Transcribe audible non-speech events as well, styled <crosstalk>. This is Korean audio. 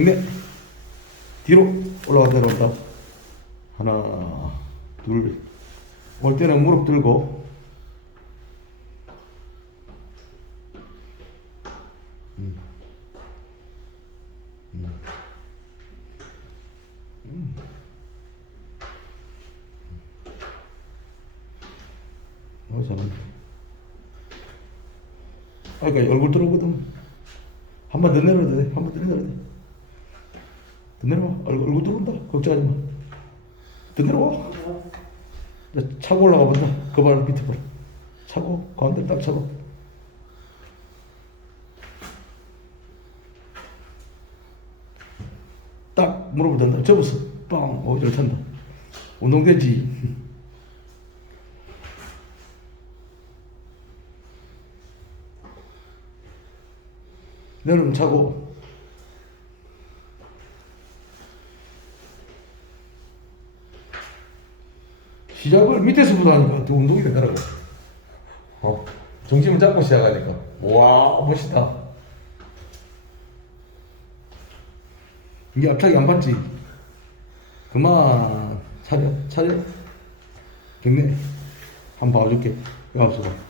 네. 뒤로 올라가 내려온다. 하나, 둘. 올 때는 무릎 들고. 음. 음. 음. 어, 잘한다. 아, 그러니까 얼굴 들어오거든. 한 번 더 내려도 돼. 한 번 더 내려도 돼. 더 내려와. 얼굴, 얼굴 들어온다. 걱정하지 마. 더 내려와. 차고 올라가 본다. 그 발 밑에 볼. 차고, 가운데 딱 차고. 딱 무릎을 든다. 접었어. 빵. 오, 잘 찬다. 운동되지. <laughs> 내려면 차고. 시작을 밑에서부터 하니까 또 운동이 되더라고. 어, 중심을 잡고 시작하니까. 와, 멋있다. 이게 앞차기 안 봤지? 그만, 차려, 차려. 경례. 한번 봐줄게. 야, 없어봐.